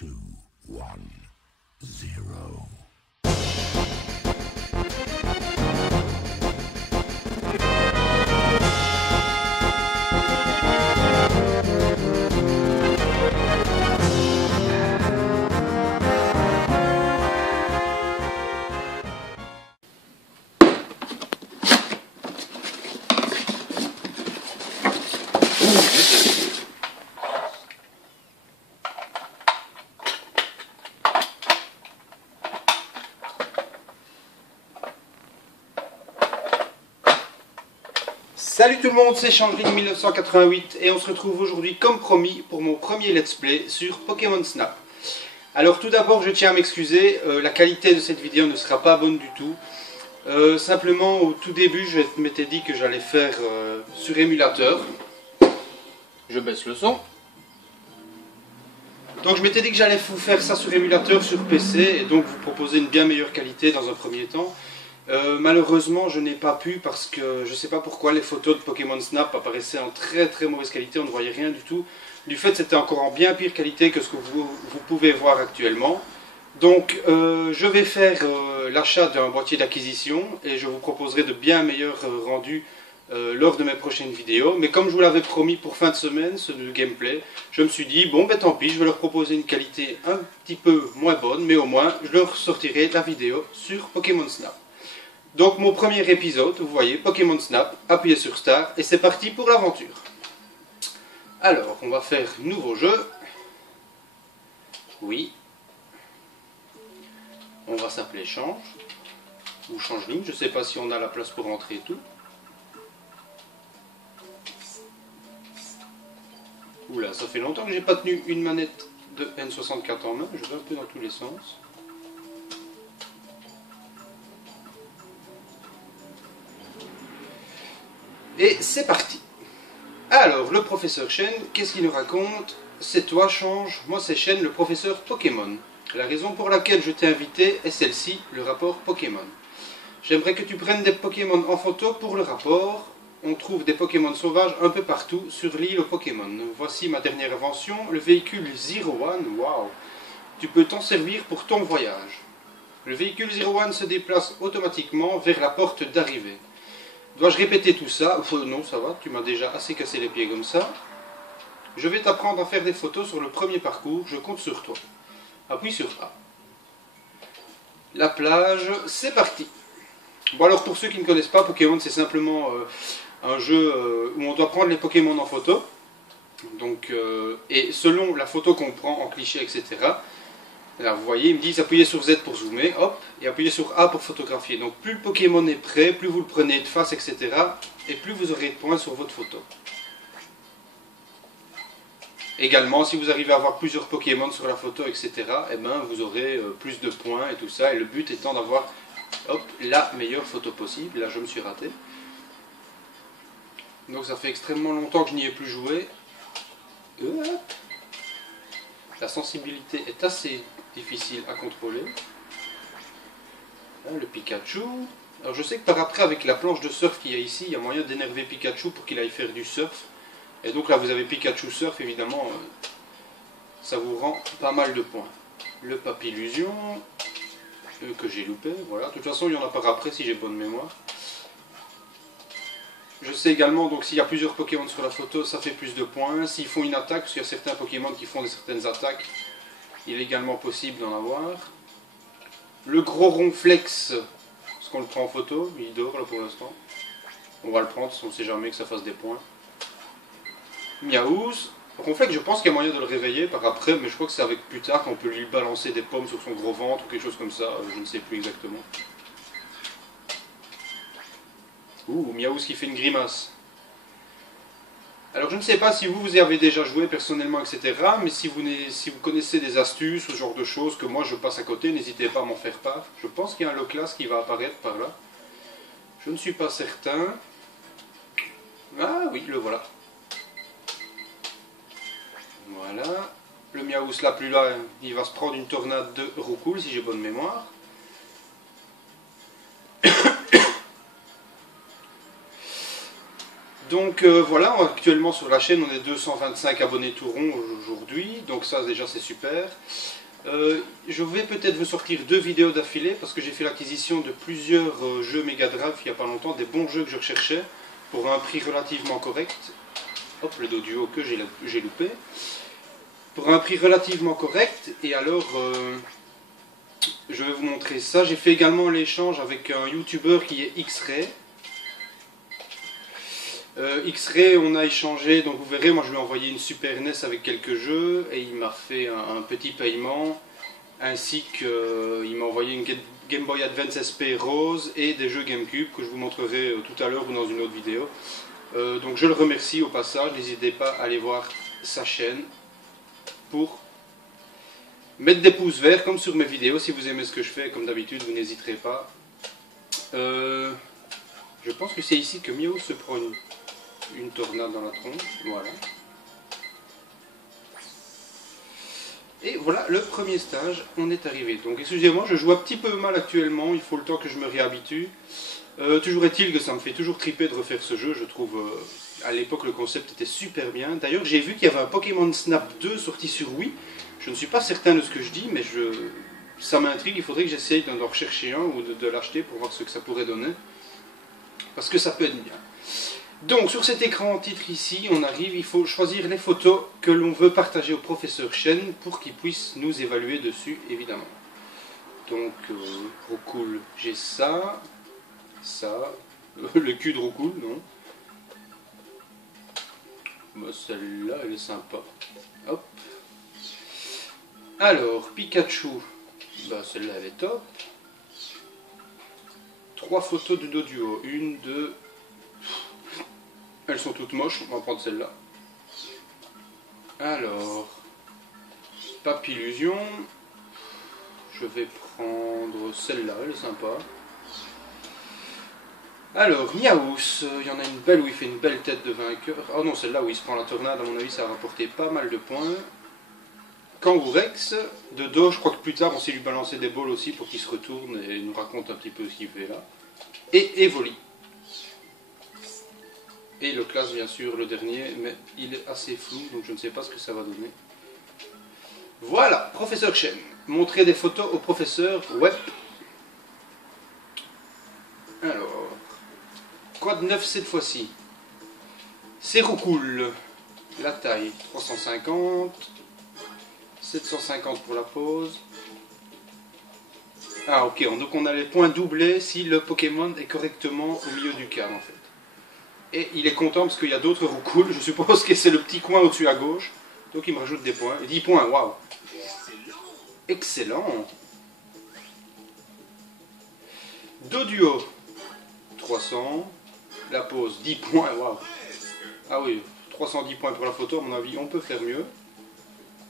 2, 1, 0. Salut tout le monde, c'est Chandling1988 et on se retrouve aujourd'hui comme promis pour mon premier let's play sur Pokémon Snap. Alors tout d'abord je tiens à m'excuser, la qualité de cette vidéo ne sera pas bonne du tout. Simplement au tout début je m'étais dit que j'allais faire sur émulateur. Je baisse le son. Donc je m'étais dit que j'allais vous faire ça sur émulateur sur PC et donc vous proposer une bien meilleure qualité dans un premier temps. Malheureusement je n'ai pas pu parce que je ne sais pas pourquoi les photos de Pokémon Snap apparaissaient en très mauvaise qualité, on ne voyait rien du tout. Du fait c'était encore en bien pire qualité que ce que vous pouvez voir actuellement. Donc je vais faire l'achat d'un boîtier d'acquisition et je vous proposerai de bien meilleurs rendus lors de mes prochaines vidéos. Mais comme je vous l'avais promis pour fin de semaine, ce gameplay, je me suis dit bon ben tant pis, je vais leur proposer une qualité un petit peu moins bonne, mais au moins je leur sortirai la vidéo sur Pokémon Snap. Donc mon premier épisode, vous voyez, Pokémon Snap, appuyez sur Start et c'est parti pour l'aventure. Alors, on va faire nouveau jeu. Oui. On va s'appeler Change. Ou Changeling, je ne sais pas si on a la place pour rentrer et tout. Oula, ça fait longtemps que j'ai pas tenu une manette de N64 en main, je vais un peu dans tous les sens. Et c'est parti. Alors, le professeur Chen, qu'est-ce qu'il nous raconte? C'est toi, Change, moi c'est Chen, le professeur Pokémon. La raison pour laquelle je t'ai invité est celle-ci, le rapport Pokémon. J'aimerais que tu prennes des Pokémon en photo pour le rapport. On trouve des Pokémon sauvages un peu partout sur l'île aux Pokémon. Voici ma dernière invention, le véhicule Zero One. Waouh! Tu peux t'en servir pour ton voyage. Le véhicule Zero One se déplace automatiquement vers la porte d'arrivée. Dois-je répéter tout ça? Non, ça va, tu m'as déjà assez cassé les pieds comme ça. Je vais t'apprendre à faire des photos sur le premier parcours, je compte sur toi. Appuie sur A. La plage, c'est parti. Bon alors pour ceux qui ne connaissent pas, Pokémon c'est simplement un jeu où on doit prendre les Pokémon en photo. Donc, et selon la photo qu'on prend en cliché, etc. Là, vous voyez, ils me disent appuyez sur Z pour zoomer, hop, et appuyez sur A pour photographier. Donc plus le Pokémon est prêt, plus vous le prenez de face, etc. Et plus vous aurez de points sur votre photo. Également, si vous arrivez à avoir plusieurs Pokémon sur la photo, etc., eh ben, vous aurez plus de points et tout ça. Et le but étant d'avoir la meilleure photo possible. Là, je me suis raté. Donc ça fait extrêmement longtemps que je n'y ai plus joué. La sensibilité est assez difficile à contrôler. Le Pikachu. Alors je sais que par après avec la planche de surf qu'il y a ici, il y a moyen d'énerver Pikachu pour qu'il aille faire du surf. Et donc là vous avez Pikachu surf, évidemment, ça vous rend pas mal de points. Le Papillusion, que j'ai loupé, voilà. De toute façon il y en a par après si j'ai bonne mémoire. Je sais également, donc s'il y a plusieurs Pokémon sur la photo, ça fait plus de points. S'ils font une attaque, parce qu'il y a certains Pokémon qui font certaines attaques, il est également possible d'en avoir. Le gros Ronflex, est-ce qu'on le prend en photo? Il dort là pour l'instant. On va le prendre, on ne sait jamais que ça fasse des points. Miaouz. Ronflex, je pense qu'il y a moyen de le réveiller par après, mais je crois que c'est avec plus tard qu'on peut lui balancer des pommes sur son gros ventre ou quelque chose comme ça, je ne sais plus exactement. Ouh, Miaouz qui fait une grimace. Alors je ne sais pas si vous y avez déjà joué personnellement, etc. Mais si vous connaissez des astuces, ce genre de choses que moi je passe à côté, n'hésitez pas à m'en faire part. Je pense qu'il y a un Loclas qui va apparaître par là. Je ne suis pas certain. Ah oui, le voilà. Voilà. Le Miaouz là, plus là, il va se prendre une tornade de Roucoule si j'ai bonne mémoire. Donc voilà, actuellement sur la chaîne on est 225 abonnés tout rond aujourd'hui, donc ça déjà c'est super. Je vais peut-être vous sortir 2 vidéos d'affilée parce que j'ai fait l'acquisition de plusieurs jeux Mega Drive il n'y a pas longtemps, des bons jeux que je recherchais pour un prix relativement correct. Hop, le dos duo que j'ai loupé. Pour un prix relativement correct, et alors je vais vous montrer ça. J'ai fait également l'échange avec un YouTuber qui est X-Ray. X-Ray, on a échangé, donc vous verrez, moi je lui ai envoyé une Super NES avec quelques jeux et il m'a fait un petit paiement, ainsi qu'il m'a envoyé une Game Boy Advance SP rose et des jeux GameCube que je vous montrerai tout à l'heure ou dans une autre vidéo. Donc je le remercie au passage, n'hésitez pas à aller voir sa chaîne pour mettre des pouces verts comme sur mes vidéos. Si vous aimez ce que je fais, comme d'habitude, vous n'hésiterez pas. Je pense que c'est ici que Miaou se prend une tornade dans la tronche, voilà. Et voilà le premier stage, on est arrivé. Donc excusez-moi, je joue un petit peu mal actuellement, il faut le temps que je me réhabitue. Toujours est-il que ça me fait toujours triper de refaire ce jeu, je trouve à l'époque le concept était super bien. D'ailleurs j'ai vu qu'il y avait un Pokémon Snap 2 sorti sur Wii, je ne suis pas certain de ce que je dis, mais ça m'intrigue, il faudrait que j'essaye d'en rechercher un ou de l'acheter pour voir ce que ça pourrait donner. Parce que ça peut être bien. Donc sur cet écran titre ici, on arrive, il faut choisir les photos que l'on veut partager au professeur Chen pour qu'il puisse nous évaluer dessus évidemment. Donc Roucool, j'ai ça, le cul de Roucool, non. Bah, celle-là elle est sympa. Hop. Alors Pikachu, bah, celle-là elle est top. 3 photos du dos du haut, 1, 2... Elles sont toutes moches, on va prendre celle-là. Alors, Papillusion. Je vais prendre celle-là, elle est sympa. Alors, Miaous, il y en a une belle où il fait une belle tête de vainqueur. Oh non, celle-là où il se prend la tornade, à mon avis, ça a rapporté pas mal de points. Kangourex, de dos, je crois que plus tard on sait lui balancer des balles aussi pour qu'il se retourne et nous raconte un petit peu ce qu'il fait là. Et Evoli. Et le classe bien sûr le dernier, mais il est assez flou donc je ne sais pas ce que ça va donner. Voilà, professeur Chen. Montrer des photos au professeur web. Alors, quoi de neuf cette fois-ci? C'est Roucool. La taille 350. 750 pour la pose. Ah ok, donc on a les points doublés si le Pokémon est correctement au milieu du cadre en fait. Et il est content parce qu'il y a d'autres Roucool, je suppose que c'est le petit coin au-dessus à gauche. Donc il me rajoute des points. 10 points, waouh. Excellent. Dos du haut, 300. La pose, 10 points, waouh. Ah oui, 310 points pour la photo, à mon avis, on peut faire mieux.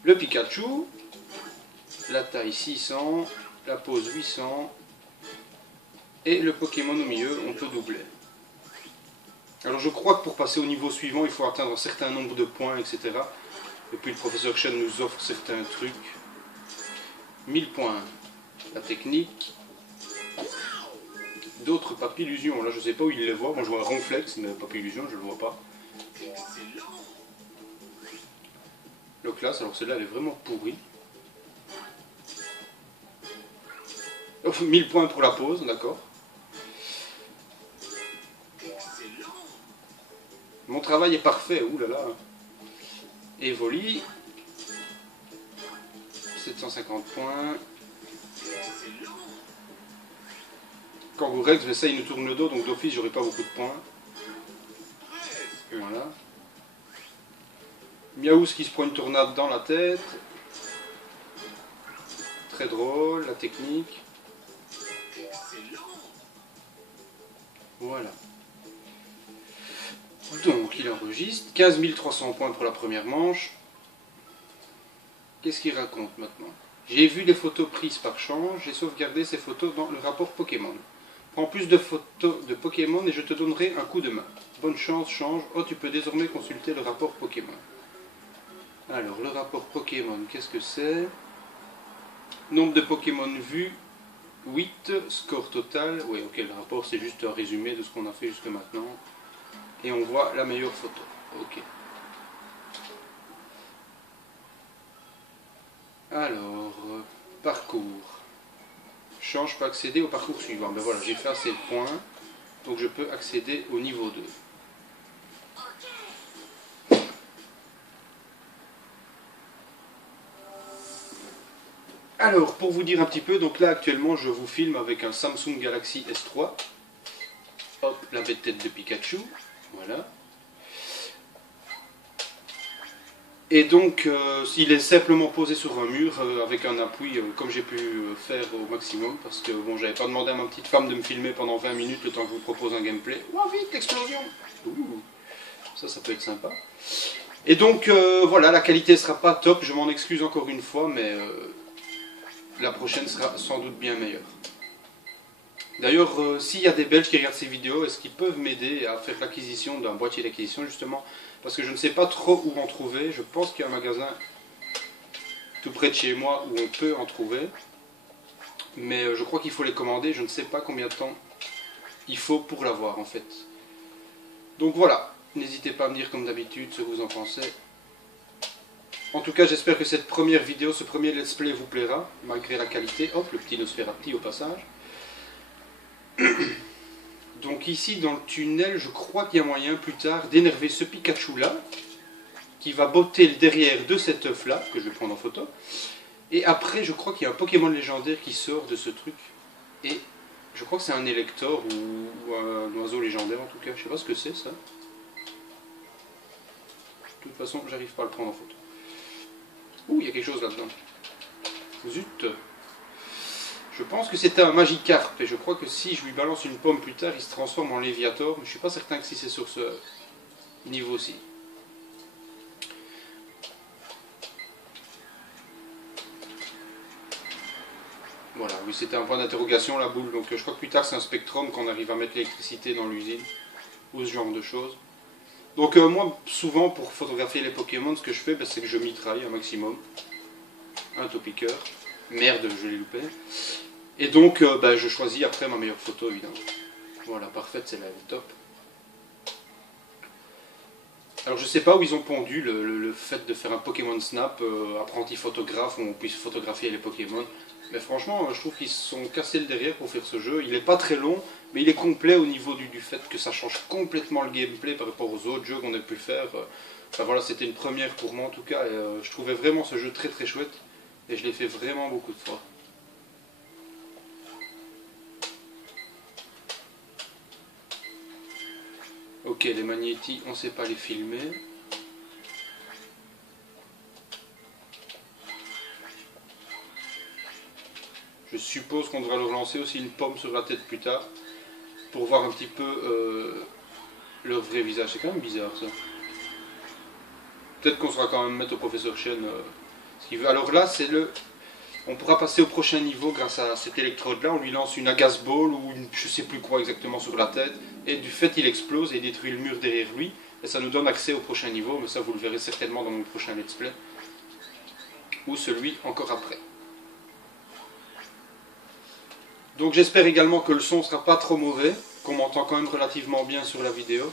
Le Pikachu, la taille 600, la pose 800. Et le Pokémon au milieu, on peut doubler. Alors je crois que pour passer au niveau suivant, il faut atteindre un certain nombre de points, etc. Et puis le professeur Chen nous offre certains trucs. 1000 points, la technique. D'autres Papillusions, là je ne sais pas où il les voit. Moi je vois un Ronflex, mais Papillusion je ne le vois pas. Le classe, alors celle-là elle est vraiment pourrie. Oh, 1000 points pour la pause, d'accord. Mon travail est parfait, oulala. Evoli. 750 points. Kangourex, mais ça il nous tourne le dos, donc d'office j'aurai pas beaucoup de points. Voilà. Miaous qui se prend une tornade dans la tête. Très drôle, la technique. Voilà. Donc il enregistre. 15 300 points pour la première manche. Qu'est-ce qu'il raconte maintenant? J'ai vu les photos prises par Change, j'ai sauvegardé ces photos dans le rapport Pokémon. Prends plus de photos de Pokémon et je te donnerai un coup de main. Bonne chance, Change. Oh, tu peux désormais consulter le rapport Pokémon. Alors, le rapport Pokémon, qu'est-ce que c'est? Nombre de Pokémon vus, 8. Score total. Oui, ok, le rapport, c'est juste un résumé de ce qu'on a fait jusque maintenant. et on voit la meilleure photo. Ok. Alors, parcours. Change pour accéder au parcours suivant. Ben voilà, j'ai fait assez de points, donc je peux accéder au niveau 2. Alors, pour vous dire un petit peu, donc là actuellement je vous filme avec un Samsung Galaxy S3. Hop, la bête tête de Pikachu. Voilà. Et donc, il est simplement posé sur un mur avec un appui, comme j'ai pu faire au maximum, parce que bon, j'avais pas demandé à ma petite femme de me filmer pendant 20 minutes le temps que je vous propose un gameplay. Oh vite, l'explosion! Ça peut être sympa. Et donc, voilà, la qualité sera pas top, je m'en excuse encore une fois, mais la prochaine sera sans doute bien meilleure. D'ailleurs, s'il y a des Belges qui regardent ces vidéos, est-ce qu'ils peuvent m'aider à faire l'acquisition d'un boîtier d'acquisition, justement? Parce que je ne sais pas trop où en trouver. Je pense qu'il y a un magasin tout près de chez moi où on peut en trouver. Mais je crois qu'il faut les commander. Je ne sais pas combien de temps il faut pour l'avoir, en fait. Donc voilà. N'hésitez pas à me dire, comme d'habitude, ce que vous en pensez. En tout cas, j'espère que cette première vidéo, ce premier let's play vous plaira, malgré la qualité. Hop, le petit Nosferatu au passage. Donc ici dans le tunnel, je crois qu'il y a moyen plus tard d'énerver ce Pikachu là, qui va botter le derrière de cet œuf là, que je vais prendre en photo. Et après je crois qu'il y a un Pokémon légendaire qui sort de ce truc. Et je crois que c'est un Elector ou un oiseau légendaire en tout cas, je sais pas ce que c'est ça. De toute façon j'arrive pas à le prendre en photo. Ouh, il y a quelque chose là-dedans. Zut. Je pense que c'était un Magikarp, et je crois que si je lui balance une pomme plus tard, il se transforme en Léviator, mais je suis pas certain que si c'est sur ce niveau-ci. Voilà, oui, c'était un point d'interrogation la boule, donc je crois que plus tard c'est un Spectrum qu'on arrive à mettre l'électricité dans l'usine, ou ce genre de choses. Donc moi, souvent, pour photographier les Pokémon, ce que je fais, ben, c'est que je mitraille un maximum. Un Topiqueur. Merde, je l'ai loupé. Et donc, bah, je choisis après ma meilleure photo, évidemment. Voilà, parfaite, c'est la top. Alors, je sais pas où ils ont pondu le fait de faire un Pokémon Snap, apprenti photographe, où on puisse photographier les Pokémon. Mais franchement, je trouve qu'ils se sont cassés le derrière pour faire ce jeu. Il n'est pas très long, mais il est complet au niveau du fait que ça change complètement le gameplay par rapport aux autres jeux qu'on a pu faire. Enfin voilà, c'était une première pour moi en tout cas. Et, je trouvais vraiment ce jeu très très chouette. Et je l'ai fait vraiment beaucoup de fois. Ok, les magnétis, on ne sait pas les filmer. Je suppose qu'on devra leur lancer aussi une pomme sur la tête plus tard. Pour voir un petit peu leur vrai visage. C'est quand même bizarre ça. Peut-être qu'on sera quand même mettre au professeur Chen ce qu'il veut. Alors là, c'est le... On pourra passer au prochain niveau grâce à cet électrode là. On lui lance une Agas Ball ou une, je sais plus quoi exactement sur la tête. Et du fait, il explose et il détruit le mur derrière lui. Et ça nous donne accès au prochain niveau. Mais ça, vous le verrez certainement dans mon prochain let's play. Ou celui encore après. Donc j'espère également que le son ne sera pas trop mauvais. Qu'on m'entend quand même relativement bien sur la vidéo.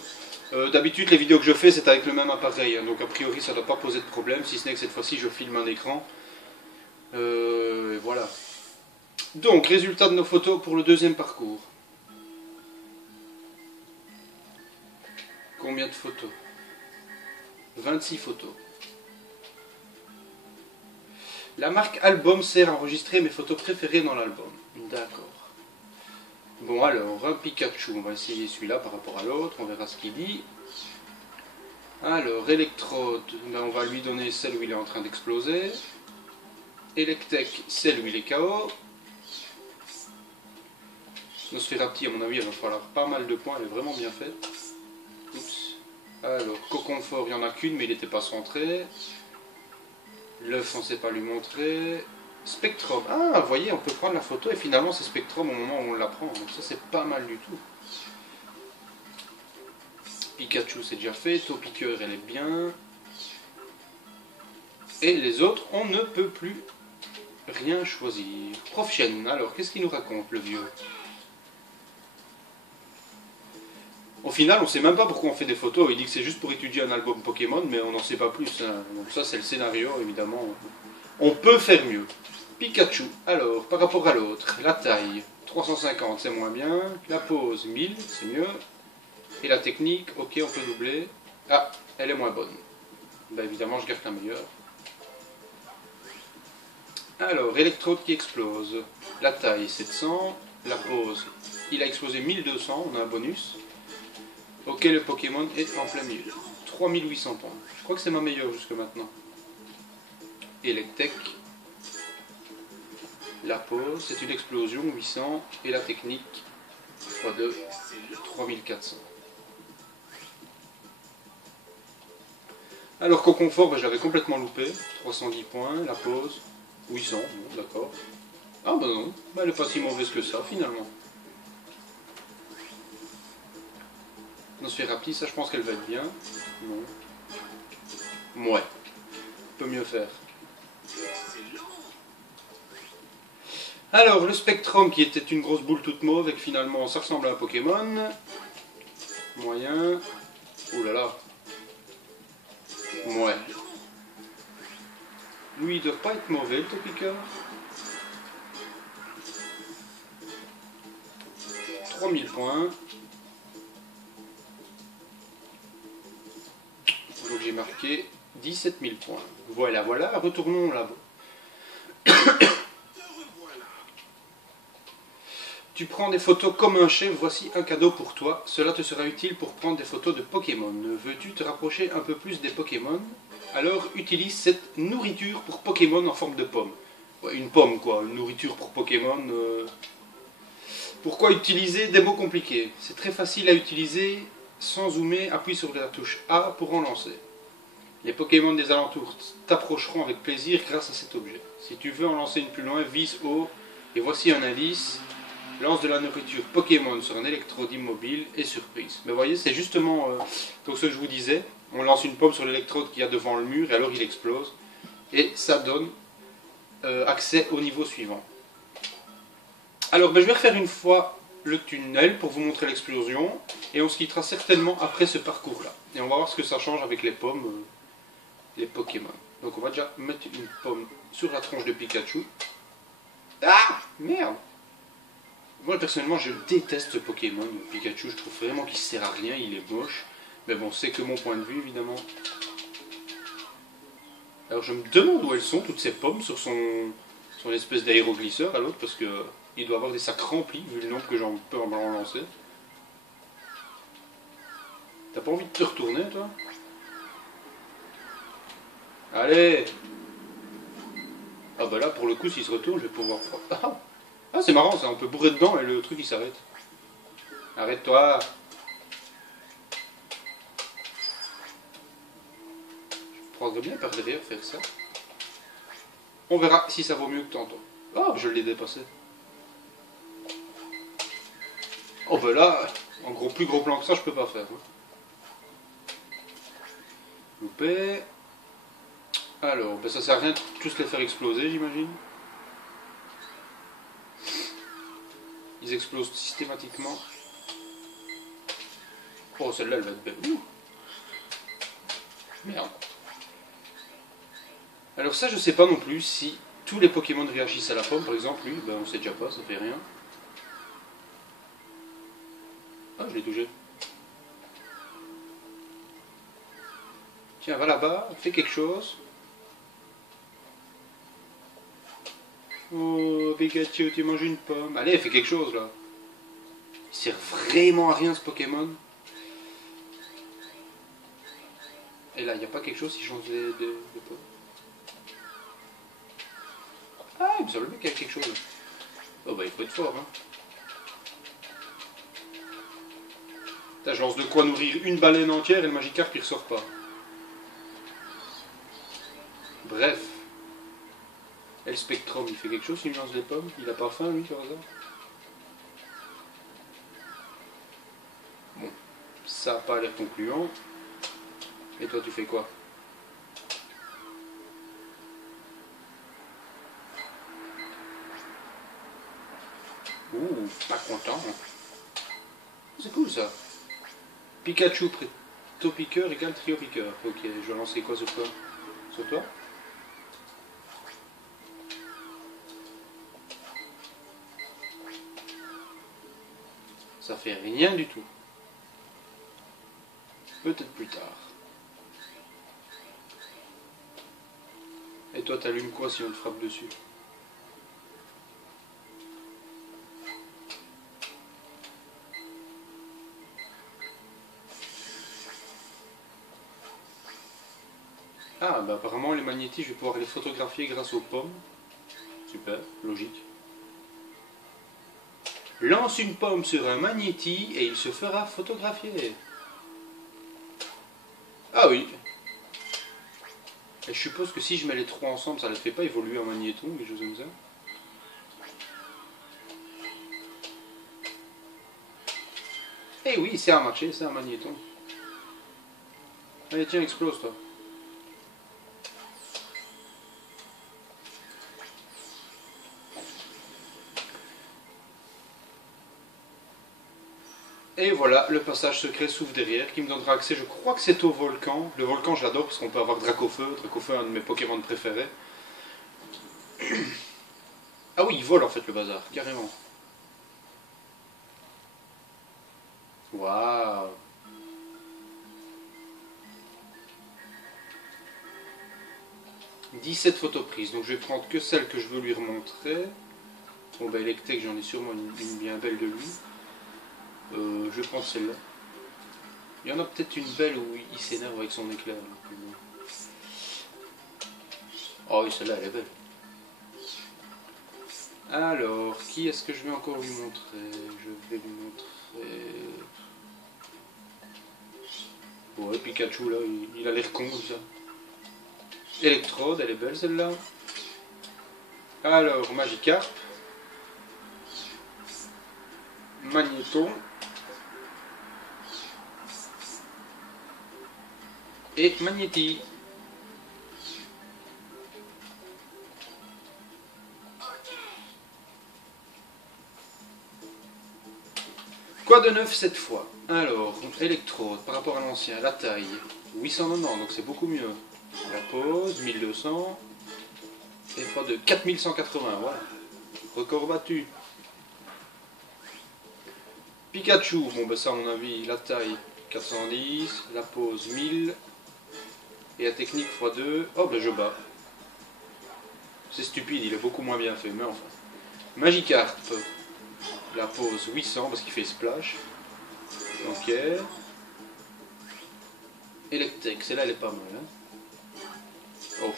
D'habitude, les vidéos que je fais, c'est avec le même appareil. Hein, donc a priori, ça ne doit pas poser de problème. Si ce n'est que cette fois-ci, je filme un écran. Voilà. Donc, résultat de nos photos pour le deuxième parcours. Combien de photos? 26 photos. La marque Album sert à enregistrer mes photos préférées dans l'album. D'accord. Bon alors, un Pikachu, on va essayer celui-là par rapport à l'autre, on verra ce qu'il dit. Alors, électrode, ben on va lui donner celle où il est en train d'exploser. Electek, celle où il est KO. Nosferatu, à mon avis, il va falloir pas mal de points, elle est vraiment bien faite. Oups. Alors, Coconfort, il n'y en a qu'une, mais il n'était pas centré. L'œuf, on ne sait pas lui montrer. Spectrum, ah, vous voyez, on peut prendre la photo et finalement c'est Spectrum au moment où on la prend, donc ça c'est pas mal du tout. Pikachu c'est déjà fait, Topiqueur elle est bien. Et les autres, on ne peut plus rien choisir. Prof Chen, alors qu'est-ce qu'il nous raconte le vieux? Au final, on sait même pas pourquoi on fait des photos. Il dit que c'est juste pour étudier un album Pokémon, mais on n'en sait pas plus, hein. Donc ça, c'est le scénario, évidemment. On peut faire mieux. Pikachu, alors, par rapport à l'autre, la taille, 350, c'est moins bien. La pose, 1000, c'est mieux. Et la technique, ok, on peut doubler. Ah, elle est moins bonne. Bah évidemment, je garde la meilleure. Alors, électrode qui explose. La taille, 700. La pose, il a explosé 1200, on a un bonus. Ok, le Pokémon est en plein milieu. 3800 points. Je crois que c'est ma meilleure jusque maintenant. Electek. La pose, c'est une explosion, 800. Et la technique, x2, 3400. Alors qu'au confort, ben, j'avais complètement loupé. 310 points, la pause, 800, bon, d'accord. Ah ben non, ben, elle n'est pas si mauvaise que ça finalement. Nosferapti, ça je pense qu'elle va être bien. Non. Ouais, peut mieux faire. Alors, le Spectrum qui était une grosse boule toute mauve et que finalement ça ressemble à un Pokémon. Moyen. Ouh là là. Ouais. Lui, il doit pas être mauvais, le Topiqueur. 3000 points. Donc j'ai marqué 17 000 points. Voilà, voilà, retournons là-bas. Tu prends des photos comme un chef, voici un cadeau pour toi. Cela te sera utile pour prendre des photos de Pokémon. Veux-tu te rapprocher un peu plus des Pokémon? Alors utilise cette nourriture pour Pokémon en forme de pomme. Ouais, une pomme quoi, une nourriture pour Pokémon. Pourquoi utiliser des mots compliqués? C'est très facile à utiliser. Sans zoomer, appuie sur la touche A pour en lancer. Les Pokémon des alentours t'approcheront avec plaisir grâce à cet objet. Si tu veux en lancer une plus loin, vise haut. Et voici un indice. Lance de la nourriture Pokémon sur un électrode immobile et surprise. Mais vous voyez, c'est justement donc ce que je vous disais. On lance une pomme sur l'électrode qu'il y a devant le mur et alors il explose. Et ça donne accès au niveau suivant. Alors ben, je vais refaire une fois le tunnel pour vous montrer l'explosion. Et on se quittera certainement après ce parcours-là. Et on va voir ce que ça change avec les pommes, les Pokémon. Donc on va déjà mettre une pomme sur la tronche de Pikachu. Ah merde! Moi personnellement je déteste ce Pokémon, Pikachu, je trouve vraiment qu'il sert à rien, il est moche. Mais bon, c'est que mon point de vue évidemment. Alors je me demande où elles sont toutes ces pommes sur son espèce d'aéroglisseur à l'autre, parce que il doit avoir des sacs remplis vu le nombre que j'en peux en lancer. T'as pas envie de te retourner toi? Allez! Ah bah là pour le coup s'il se retourne je vais pouvoir... Ah c'est marrant ça, on peut bourrer dedans et le truc il s'arrête. Arrête-toi. Je prendrais bien par derrière faire ça. On verra si ça vaut mieux que tantôt. Ah, je l'ai dépassé. Oh bah là, en gros plus gros plan que ça je peux pas faire. Loupé. Alors, bah ça sert à rien de tous les faire exploser j'imagine. Ils explosent systématiquement. Oh, celle-là, elle va être belle. Ouh. Merde. Alors ça, je sais pas non plus si tous les Pokémon réagissent à la pomme. Par exemple, lui, ben, on sait déjà pas, ça fait rien. Ah, je l'ai touché. Tiens, va là-bas, fais quelque chose. Oh, Pikachu, tu manges une pomme. Allez, fais quelque chose, là. Il sert vraiment à rien, ce Pokémon. Et là, il n'y a pas quelque chose si je change de pommes. Ah, il me semble bien qu'il y a quelque chose. Oh, bah, il faut être fort, hein. Putain, je lance de quoi nourrir une baleine entière et le Magikarp, il ressort pas. Bref. Et le Spectrum, il fait quelque chose s'il me lance des pommes? Il a pas faim, lui, par hasard? Bon, ça n'a pas l'air concluant. Et toi, tu fais quoi? Ouh, pas content. C'est cool, ça. Pikachu Topiqueur égale Trio Piqueur. Ok, je vais lancer quoi sur toi? Sur toi? Ça fait rien du tout. Peut-être plus tard. Et toi, t'allumes quoi si on te frappe dessus? Ah, bah apparemment les magnétis, je vais pouvoir les photographier grâce aux pommes. Super, logique. Lance une pomme sur un magnéti et il se fera photographier. Ah oui. Et je suppose que si je mets les trois ensemble, ça ne les fait pas évoluer en magnéton, quelque chose comme ça. Eh oui, c'est un marché, c'est un magnéton. Allez, tiens, explose toi. Et voilà, le passage secret s'ouvre derrière, qui me donnera accès, je crois que c'est au volcan. Le volcan, j'adore, parce qu'on peut avoir Dracofeu. Dracofeu est un de mes Pokémon préférés. Ah oui, il vole en fait le bazar, carrément. Waouh. « 17 photos prises, donc je vais prendre que celle que je veux lui remontrer. Bon bah Electek, j'en ai sûrement une bien belle de lui. Je vais prendre celle-là. Il y en a peut-être une belle où il s'énerve avec son éclair. Oh oui, celle-là, elle est belle. Alors, qui est-ce que je vais encore lui montrer? Je vais lui montrer... Ouais, Pikachu, là, il a l'air con, ça. Electrode, elle est belle, celle-là. Alors, Magikarp. Magnéton. Et Magnéti. Quoi de neuf cette fois? Alors, électrode par rapport à l'ancien, la taille 890, donc c'est beaucoup mieux. La pose 1200 et fois de 4180, voilà. Record battu. Pikachu, bon ben ça à mon avis, la taille 410, la pose 1000 et la technique x2, oh ben je bats. C'est stupide, il est beaucoup moins bien fait, mais enfin. Magikarp, la pose 800 parce qu'il fait splash. Ok. Electek, celle-là elle est pas mal. Hein. Oh.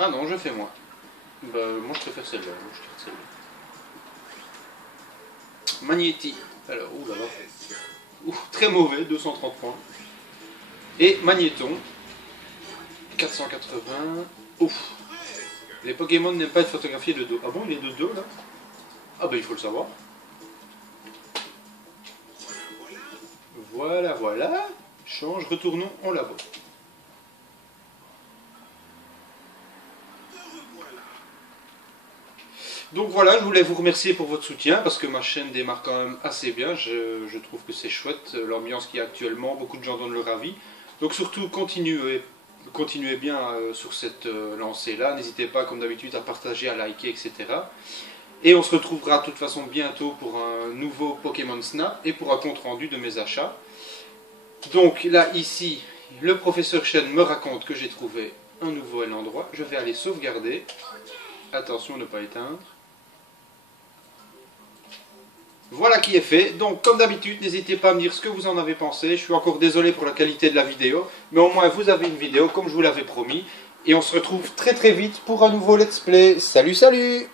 Ah non, je fais moi. Bah, moi je préfère celle-là. Magnéti. Alors, ouh là là. Ouh, très mauvais, 230 points. Et Magnéton. 480. Ouf. Les Pokémon n'aiment pas être photographiés de dos. Ah bon, il est de dos là? Ah bah il faut le savoir. Voilà, voilà. Change, retournons en labo. Donc voilà, je voulais vous remercier pour votre soutien parce que ma chaîne démarre quand même assez bien. Je trouve que c'est chouette, l'ambiance qu'il y a actuellement, beaucoup de gens donnent leur avis. Donc surtout, continuez bien sur cette lancée-là. N'hésitez pas, comme d'habitude, à partager, à liker, etc. Et on se retrouvera de toute façon bientôt pour un nouveau Pokémon Snap et pour un compte rendu de mes achats. Donc là, ici, le professeur Chen me raconte que j'ai trouvé un nouvel endroit. Je vais aller sauvegarder. Attention, ne pas éteindre. Voilà qui est fait. Donc, comme d'habitude, n'hésitez pas à me dire ce que vous en avez pensé. Je suis encore désolé pour la qualité de la vidéo. Mais au moins, vous avez une vidéo comme je vous l'avais promis. Et on se retrouve très très vite pour un nouveau let's play. Salut, salut!